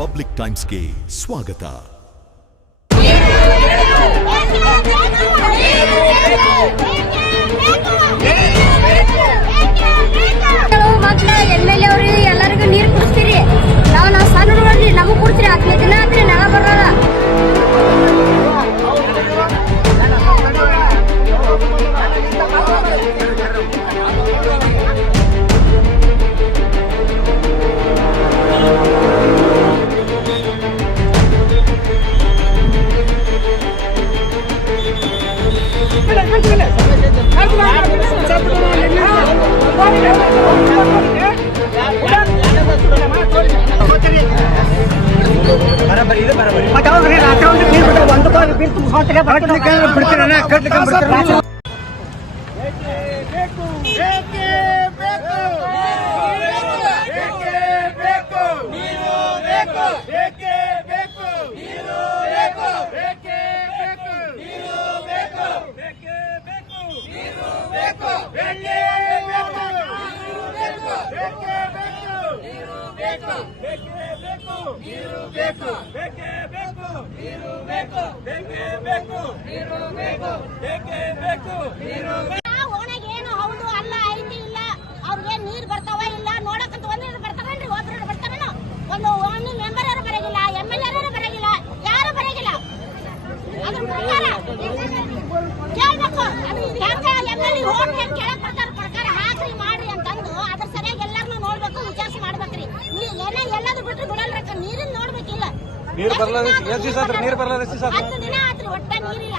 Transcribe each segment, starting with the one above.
Public ಟೈಮ್ಸ್ಗೆ ಸ್ವಾಗತ. ಮಕ್ಕಳ MLA ಅವರು ಎಲ್ಲರಿಗೂ ನೀರು ಕುಡಿಸ್ತೀರಿ. ನಾವು ಸಣ್ಣ ನೋಡ್ರಿ ನಮಗ್ ಕುಡ್ತೀರಿ. 15 ದಿನ ಆದ್ರೆ ನೆಲ ಬರೋಲ್ಲ. ಓಣೆಗೇನು ಹೌದು ಅಲ್ಲ ಐತಿ ಇಲ್ಲ ಅವ್ರಿಗೆ ನೀರ್ ಬರ್ತಾವ ಇಲ್ಲ ನೋಡಕಂತ ಒಂದ್ ಬರ್ತಾರನ್ರಿ ಒಬ್ರು ಬರ್ತಾರನ ಒಂದು ಓಣಿ ಮೆಂಬರ್ ಯಾರು ಬರಗಿಲ್ಲ MLA ಯಾರು ಬರಗಿಲ್ಲ ಯಾರು ಬರಗಿಲ್ಲ ಅದ್ರ ಪ್ರಕಾರ ಕೇಳ್ಬೇಕು ಅದು ಹೆಂಗ MLA ಹೋಗಿ ಹೆಂಗ್ ಕೇಳಕ್ ಬರ್ತಾರ ಪ್ರಕಾರ ಹಾಕ್ರಿ ಮಾಡ್ರಿ ಅಂತಂದು ಅದ್ರ ಸರಿಯಾಗಿ ಎಲ್ಲಾರನ್ನೂ ನೋಡ್ಬೇಕು ವಿಚಾರಿಸಿ ಮಾಡ್ಬೇಕ್ರಿ ಎಲ್ಲಾದ್ರು ಬಿಟ್ರು ಬಿಡಲ್ರಕ್ಕ ನೀರಿನ ನೋಡ್ಬೇಕಿಲ್ಲ ನೀರು ಬರಲ್ಲ ನೀರು ಬರಲ್ಲ 10 ದಿನ ಆತ್ರಿ ಒಟ್ಟ ನೀರಿಲ್ಲ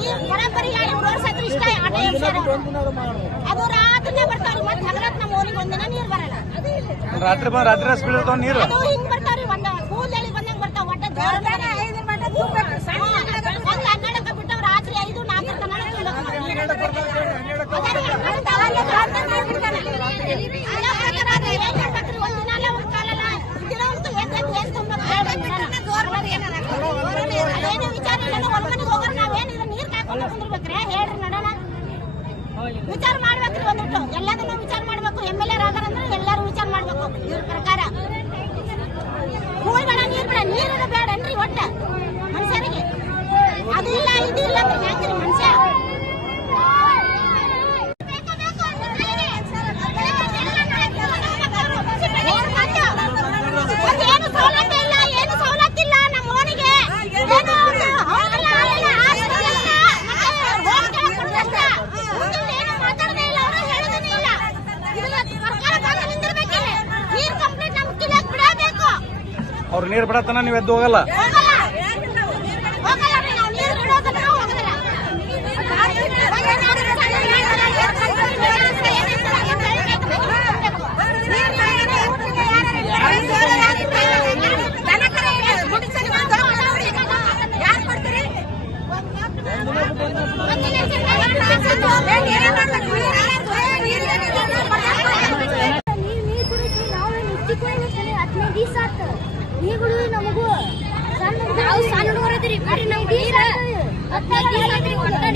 ನೀರ್ ಬರಬರಿ 2 ವರ್ಷ ಆತ್ರಿ ಇಷ್ಟ ಅದು ರಾತ್ರಿನೇ ಬರ್ತಾವ್ರಿ ಮತ್ತೆ ಹಗಲತ್ ನಮ್ಮ ಊರಿಗೆ ಒಂದಿನ ನೀರ್ ಬರಲ್ಲ ರಾತ್ರಿ ಬೀಳ್ತಾವ ನೀರು ಅದು ಹಿಂಗ್ ಬರ್ತಾವ್ರಿ ಒಂದ್ ಕೂದಲಿ ಬಂದಂಗ್ ಬರ್ತಾವ ಒಟ್ಟ ಕನ್ನಡಕ ಬಿಟ್ಟವ್ ರಾತ್ರಿ 5-4 ಒಂದಿನ ಅಲ್ಲ ಒಂದ್ ಕಾಲಲ್ಲ ದಿನ ಅಂತೂ ಏನು ವಿಚಾರ ಇಲ್ಲ ಹೊರಮನೆಗೆ ಹೋಗೋರು ನಾವೇನಿಲ್ಲ ನೀರ್ ಕಾಕೊಂಡು ಕುಂದಿರ್ಬೇಕ್ರಿ ಹೇಳ್ರಿ ನೋಡೋಣ ವಿಚಾರ ಮಾಡ್ಬೇಕ್ರಿ ಒಂದಿಟ್ಟು ಎಲ್ಲದನ್ನು ವಿಚಾರ ಮಾಡ್ಬೇಕು MLA ರಾದಾರಂದ್ರೆ ಎಲ್ಲಾರು ವಿಚಾರ ಮಾಡ್ಬೇಕು ಇವ್ರ ಪ್ರಕಾರ ಹೂಳ್ಬೇಡ ನೀರ್ ಬೇಡ ನೀರಿನ ಬೇಡನ್ರಿ ಒಟ್ಟ ಮನುಷ್ಯರಿಗೆ ಅದು ಇಲ್ಲ ಇದು ಇಲ್ಲ ಅಂದ್ರೆ ಹೆಂಗ್ರಿ ಮನುಷ್ಯ ಏನು ಸೌಲಭ್ಯ ಇಲ್ಲ ಏನು ಸವಲತ್ತಿಲ್ಲ ನಮ್ಮ ಓಣಿಗೆ ಅವ್ರು ನೀರು ಬಿಡತನ ನೀವ್ ಎದ್ದು ಹೋಗಲ್ಲ ಈಗಳು ನಮಗೂ ನಾವು ಸಣ್ಣ ಹುಡುಗರದಿರಿ ಬರೀ ನಾವು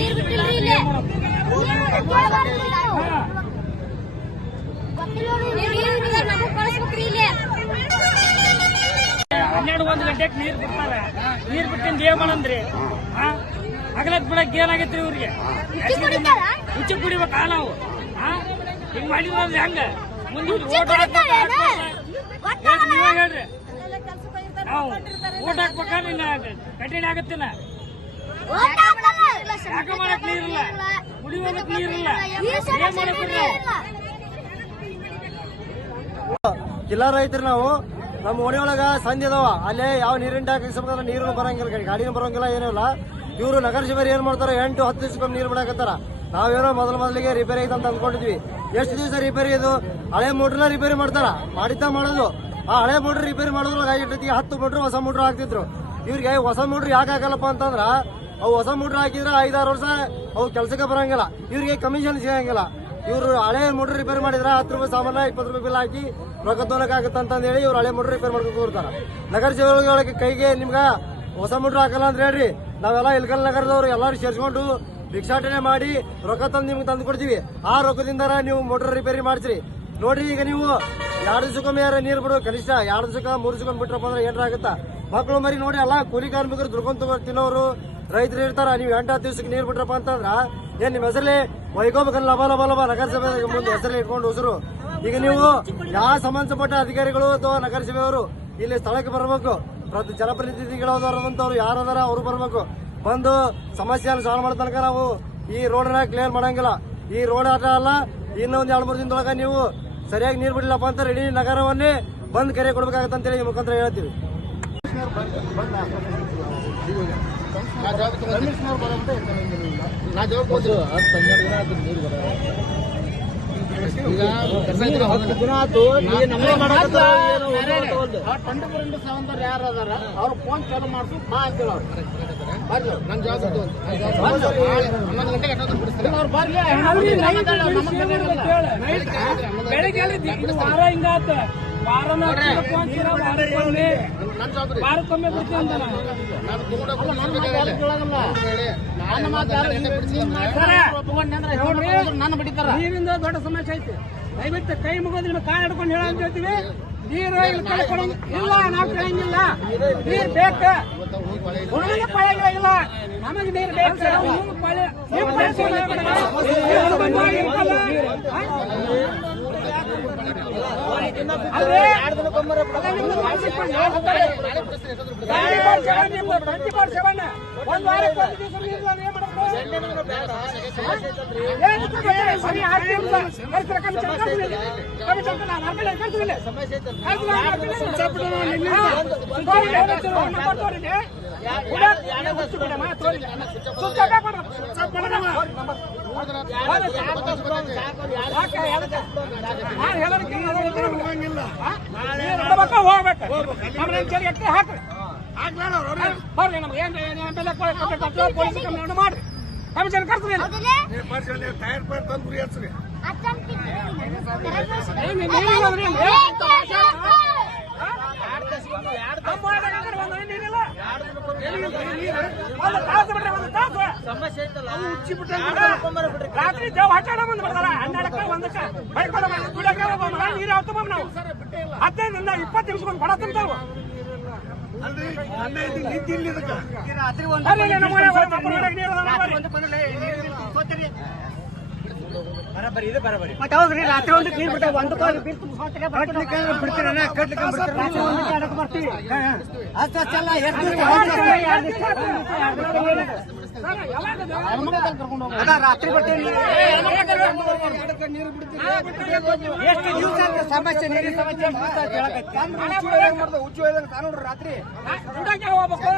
ನೀರು ಬಿಟ್ಟಿಲ್ರಿ ಇಲ್ಲೇ ನಮಗ್ ಕಳಿಸ್ಬೇಕ್ರಿ ಇಲ್ಲೇ 12-1 ಗಂಟೆಗೆ ನೀರ್ ಬಿಡ್ತಾರ ನೀರ್ ಬಿಟ್ಟಿಂದ ಏನ್ ಮಾಡಂದ್ರಿ ಹಗಲತ್ ಬಿಡಕ್ ಏನಾಗೈತ್ರಿ ಇವ್ರಿಗೆ ಹುಚ್ಚ ಕುಡಿಬೇಕಾ ನಾವು ಹಿಂಗ್ ಮಾಡಿದ್ರೆ ಹೆಂಗ ಮುಂದೆ ನೀವೇ ಹೇಳ್ರಿ ನಾವು ಓಟ್ ಹಾಕ್ಬೇಕಾದ್ರೆ ಕಠಿಣ ಆಗತ್ತಿಲ್ಲ ಯಾಕ ಮಾಡಕ್ ನೀರಿಲ್ಲ ಕುಡಿಯೋದಕ್ ನೀರಿಲ್ಲ ಏನ್ ಮಾಡಕ್ರಿ ಜಿಲ್ಲಾ ರೈತರು ನಾವು ನಮ್ಮ ಓಣಿಯೊಳಗ ಸಂಧಿ ಅದಾವ ಅಲ್ಲೇ ಯಾವ ನೀರಿನ ಟ್ಯಾಂಕ್ ನೀರು ಬರಂಗಿಲ್ಲ ಗಾಡಿನೂ ಬರಂಗಿಲ್ಲ ಏನೂ ಇಲ್ಲ ಇವರು ನಗರಸಭೆ ಏನ್ ಮಾಡ್ತಾರ 8-10 ದಿವಸಕ್ಕೊಮ್ಮೆ ನೀರು ಬಿಡಾಕತ್ತಾರ ನಾವೇನೋ ಮೊದಲಿಗೆ ರಿಪೇರಿ ಐತೆ ಅಂತ ಅಂದ್ಕೊಂಡಿದ್ವಿ ಎಷ್ಟು ದಿವಸ ರಿಪೇರಿ ಇದು ಹಳೆ ಮೋಟ್ರನ್ನ ರಿಪೇರಿ ಮಾಡ್ತಾರ ಮಾಡಿದ್ದ ಮಾಡೋದು ಆ ಹಳೆ ಮೋಟ್ರ್ ರಿಪೇರಿ ಮಾಡೋದ್ರಾಗ ಆಗಿರ್ತೈತಿ 10 ಮೋಟ್ರ್ ಹೊಸ ಮೋಟ್ರ್ ಹಾಕ್ತಿದ್ರು ಇವ್ರಿಗೆ ಹೊಸ ಮೋಟ್ರ್ ಯಾಕೆ ಹಾಕಲ್ಲಪ್ಪ ಅಂತಂದ್ರ ಅವು ಹೊಸ ಮೋಟ್ರ್ ಹಾಕಿದ್ರೆ 5-6 ವರ್ಷ ಅವು ಕೆಲಸಕ್ಕೆ ಬರಂಗಿಲ್ಲ ಇವ್ರಿಗೆ ಕಮಿಷನ್ ಸಿಗಂಗಿಲ್ಲ ಇವ್ರು ಹಳೆ ಮೋಟ್ರ್ ರಿಪೇರಿ ಮಾಡಿದ್ರೆ 10 ರೂಪಾಯಿ ಸಾಮಾನ 20 ರೂಪಾಯಿ ಬಿಲ್ ಹಾಕಿ ರೊಕ್ಕ ತೊಗೊಳಕಾಗತ್ತ ಅಂತ ಹೇಳಿ ಇವ್ರು ಹಳೆ ಮೋಟ್ರ್ ರಿಪೇರಿ ಮಾಡ್ಕೊಂಡು ಹೋಗ್ತಾರ ನಗರ ಸೇವೆಗಳಿಗೆ ಕೈಗೆ ನಿಮ್ಗ ಹೊಸ ಮೋಟ್ರ್ ಹಾಕಲ್ಲ ಅಂತ ಹೇಳ್ರಿ ನಾವೆಲ್ಲ ಇಲ್ಕಲ್ ನಗರದವ್ರು ಎಲ್ಲಾರು ಸೇರ್ಸ್ಕೊಂಡು ಭಿಕ್ಷಾಟನೆ ಮಾಡಿ ರೊಕ್ಕ ತಂದು ನಿಮ್ಗೆ ತಂದು ಕೊಡ್ತೀವಿ ಆ ರೊಕ್ಕದಿಂದ ನೀವು ಮೋಟರ್ ರಿಪೇರಿ ಮಾಡ್ತೀರಿ ನೋಡ್ರಿ ಈಗ ನೀವು 2 ದಿವಸಕ್ಕೊಮ್ಮೆ ಯಾರ ನೀರು ಬಿಡು, ಕನಿಷ್ಠ 2 ದಿವಸಕ್ಕೆ 3 ದಿವಸಕ್ಕೊಮ್ಮೆ ಬಿಟ್ರಪ್ಪ ಅಂದ್ರೆ ಏನಾಗುತ್ತಾ? ಮಕ್ಕಳು ಮರಿ ನೋಡಿ ಎಲ್ಲ ಕೂಲಿ ಕಾರ್ಮಿಕರು ದುಡ್ಕೊಂತ ತಿನ್ನೋರು ರೈತರು ಇರ್ತಾರ. ನೀವು 8-10 ದಿವಸಕ್ಕೆ ನೀರು ಬಿಟ್ರಪ್ಪ ಅಂತಂದ್ರ ಏನ್ ನಿಮ್ ಹೆಸರಲ್ಲಿ ವೈಕೋಬೇಕಲ್ಲ ಲಬ ನಗರಸಭೆ ಮುಂದೆ ಹೆಸರಲ್ಲಿ ಇಟ್ಕೊಂಡು ಉಸಿರು. ಈಗ ನೀವು ಯಾವ ಸಂಬಂಧಪಟ್ಟ ಅಧಿಕಾರಿಗಳು ಅಥವಾ ನಗರಸಭೆಯವರು ಇಲ್ಲಿ ಸ್ಥಳಕ್ಕೆ ಬರಬೇಕು. ಜನಪ್ರತಿನಿಧಿಗಳಾದಂತವ್ರು ಯಾರದಾರ ಅವರು ಬರ್ಬೇಕು. ಬಂದು ಸಮಸ್ಯೆಯನ್ನು ಸಾಲ್ವ್ ಮಾಡೋ ತನಕ ನಾವು ಈ ರೋಡ್ನ ಕ್ಲಿಯರ್ ಮಾಡಂಗಿಲ್ಲ. ಈ ರೋಡ್ ಆಟ ಅಲ್ಲ, ಇನ್ನೊಂದ್ 2-3 ದಿನದೊಳಗ ನೀವು ಸರಿಯಾಗಿ ನೀರು ಬಿಡಲಿಲ್ಲಪ್ಪ ಅಂತ ಇಡೀ ನಗರವನ್ನೇ ಬಂದ್ ಕರೆ ಕೊಡ್ಬೇಕಾಗತ್ತ ಅಂತೇಳಿ ಈ ಮುಖಾಂತರ ಹೇಳ್ತೀವಿ. ಯಾರು ಅದಾರ ಅವ್ರ ಫೋನ್ ಚಾಲು ಮಾಡ್ಸು ಬಾ ಅಂತೇಳಿ ಅವ್ರು ಬೆಳಿಗ್ಗೆ ವಾರ ಹಿಂಗಾತ ವಾರಕ್ಕೊಮ್ಮೆ ಬಿಡ್ತೀವಿ ಅಂತ ನನ್ನ ಬಿಡಿತಾರ. ನೀರಿಂದ ದೊಡ್ಡ ಸಮಸ್ಯೆ ಐತಿ. ದಯವಿಟ್ಟು ಕೈ ಮುಗಿದು ನಿಮ್ಗೆ ಕಾಲು ಹಿಡ್ಕೊಂಡು ಹೇಳ ಅಂತ ಹೇಳ್ತೀವಿ. ನೀರು ಇಲ್ಲ, ನಾವು ಕೇಳಂಗಿಲ್ಲ. ನೀರು ಬೇಕು, ಹುಡುಗಿಗೆ ಪಳೆಗಿಲ್ಲ ಇಲ್ಲ, ನಮಗೆ ನೀರು ಬೇಕು. ಒಂದ್ ವಾರಕ್ಕೆ ಹೋಗ್ಬೇಕು. ಹಾಕ್ರಿ ಬರ್ರಿ, ನಮ್ಗೆ ಪೊಲೀಸ್ ಕಂಪ್ಲೇಂಟ್ ಮಾಡ್ರಿ. ಕಮಿಷನ್ ಕರ್ತೀವಿ. ರಾತ್ರಿ ದೇವ್ ಹಚ್ಚಾಡ ಮುಂದೆ ಬರ್ತಾರ. 12ಕ್ಕೆ 1ಕ್ಕೆ ಬೈಕೊಡ ನೀರು ಯಾವತ್ತು ನಾವು 15 20 ನಿಮಿಷ ಕೊಡ ತಿಂತಾವು. ರಾತ್ರಿ ಒಂದಕ್ಕೆ ನೀರು ಬಿಡ್ತಾವ. ಬರ್ತೀವಿ ರಾತ್ರಿ ಬರ್ತೀವಿ. ಎಷ್ಟು ದಿವಸ ಸಮಸ್ಯೆ ನೀರಿನ ಸಮಸ್ಯೆ ರಾತ್ರಿ ಹೋಗ್ಬೇಕು.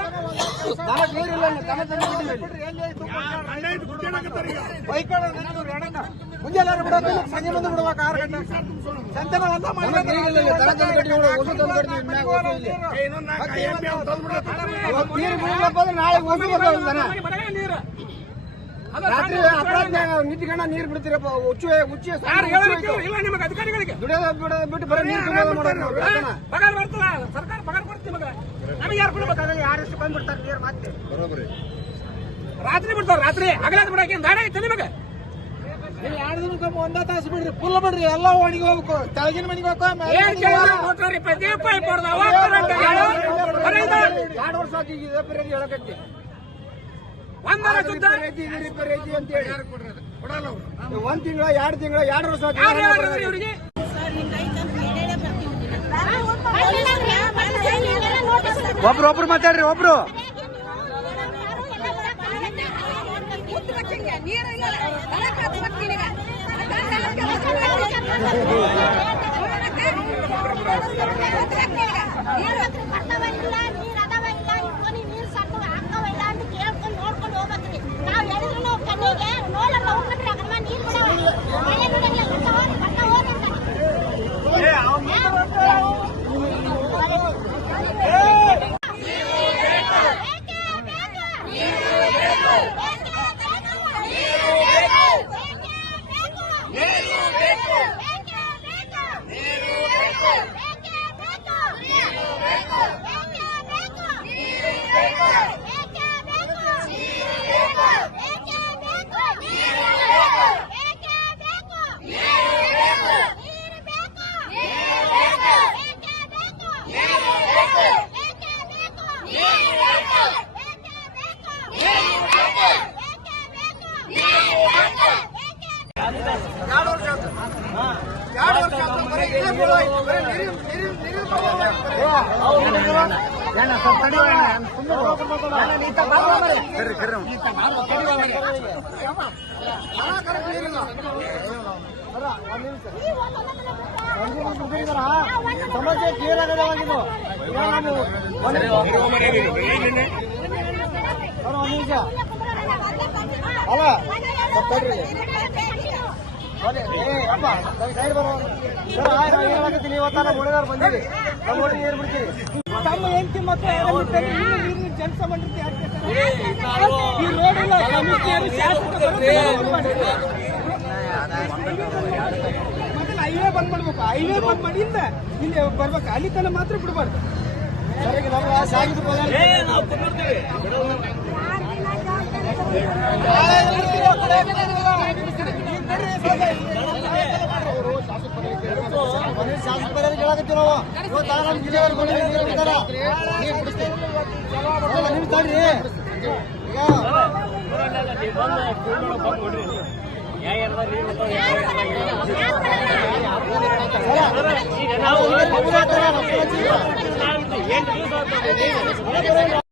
ಮುಂಜಾನೆ ಬಿಡೋದು, ಸಂಜೆ ಮುಂದೆ ಬಿಡುವಾಗ 6 ಗಂಟೆ ಸಂತೆ ನಾಳೆ ನೀರು ರಾತ್ರಿ ನಿಂತ್ಕೊಂಡ ನೀರು ಬಿಡ್ತೀರಪ್ಪ. ನಿಮಗೆ ಅಧಿಕಾರಿಗಳಿಗೆ ಬಿಟ್ಟು ಬರೋ ನೀರು ಪಗಾರ ಬರ್ತಲ್ಲ, ಸರ್ಕಾರ ಪಗಾರ ಕೊಡ್ತೀವಿ. ನಮಗೆ ಯಾರು ಕೊಡ್ಬೇಕಾಗಲ್ಲ, ಯಾರಷ್ಟು ಬಂದ್ಬಿಡ್ತಾರೆ ನೀರು ಮತ್ತೆ ರಾತ್ರಿ ಬಿಡ್ತಾರೆ. ರಾತ್ರಿ ಹಗಲಾದ ಬಿಡಕ್ಕೆ ದಾಡ ಐತೆ ನಿಮಗೆ. 2 ದಿನಕ್ಕೆ 1 ತಾಸು ಬಿಡ್ರಿ, ಫುಲ್ ಬಿಡ್ರಿ, ಎಲ್ಲ ಒಣಗಿ ಹೋಗ್ಬೇಕು. ತೆಳಗಿನ ಮನೆಗೆ ಹೋಗ್ಬೇಕು. 2 ವರ್ಷ ಆಗಿ ಹೇಳಕತ್ತಿ ಅಂತ ಹೇಳಿ 1 ತಿಂಗಳ 2 ತಿಂಗಳ 2 ವರ್ಷ ಇವರಿಗೆ. ಒಬ್ರು ಮಾತಾಡ್ರಿ. ಒಬ್ರು ನೋಡ್ಕೊಂಡು ಹೋಗ್ಬೇಕ್ರಿ. ನಾವ್ ಹೇಳಿದ್ರು ಕಣ್ಣಿಗೆ ನೋಡಲ್ಲ ಹೋಗ್ಬಿಟ್ರಿ ಅಗಮ್ಮ ನೀರ್ ಬೇಕು. ಸಮಸ್ಯೆ ಕ್ಲಿಯರ್ ಆಗದಾಗಿದ್ದು ಒಂದು ನಿಮಿಷ ಅಲ್ಲ ಸೈಡ್ ಬರೋ ಸರ್ ಹೇಳಕತ್ತೀನಿ ಇವತ್ತಾರ ಮುಳುಗಾರು ಬಂದಿರಿ ನಮ್ಮ ಒಳಗೆ ನೀರು ಬಿಡ್ತೀವಿ ತಮ್ಮ ಹೆಂಡತಿ ಮತ್ತು ಜನಸಂಬಂಧಕ್ಕೆ ಈ ರೋಡ್ ಇಲ್ಲ ಕಮಿಟಿಯರು ಶಾಸಕರು ಮೊದಲು ಹೈವೇ ಬಂದ್ ಮಾಡ್ಬೇಕು. ಹೈವೇ ಬಂದ್ ಮಾಡಿ ಇಲ್ಲಿ ಬರ್ಬೇಕು. ಅಲ್ಲಿ ತನಕ ಮಾತ್ರ ಬಿಡಬಾರ್ದು. ಕೇಳಕತ್ತೀವಿ ನಾವು ಇವತ್ತಾರ ನಮ್ಮ ಜಿಲ್ಲೆಯವ್ರು ಬಂದಿರಿ ನೀರು ಬಿಡ್ತಾರ ನೀರು ಬಿಡಿಸ್ತೀವಿ ನಿಮ್ಗೆ ತಡ್ರಿ ಈಗ